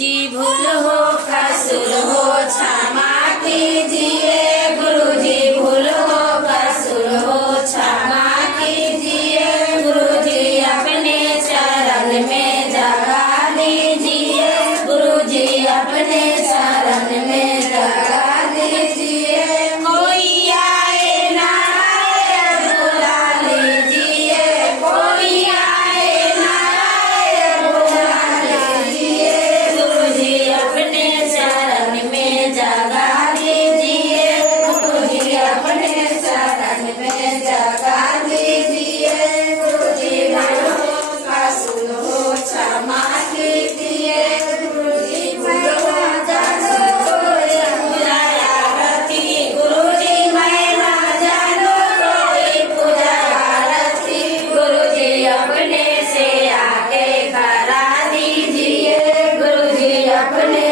जी भूल हो कसूर हो क्षमा कीजिए, गुरुजी भूल हो कसूर हो क्षमा कीजिए, गुरुजी अपने चरण में जगा दीजिए, गुरुजी अपने चरण में जगा दीजिए। कोई आए ना आए बुला लीजिए, कोई आए ना आए बुला लीजिए, गुरुजी अपने चरण में जगा दीजिए, गुरुजी अपने चरण में जगा दीजिए, गुरुजी भूल हो कसूर हो क्षमा कीजिए, गुरुजी भूल हो कसूर हो पूजा आरती, गुरुजी मैं ना जानू कोई पूजा आरती, गुरुजी अपने से आके करा दीजिए, गुरुजी अपने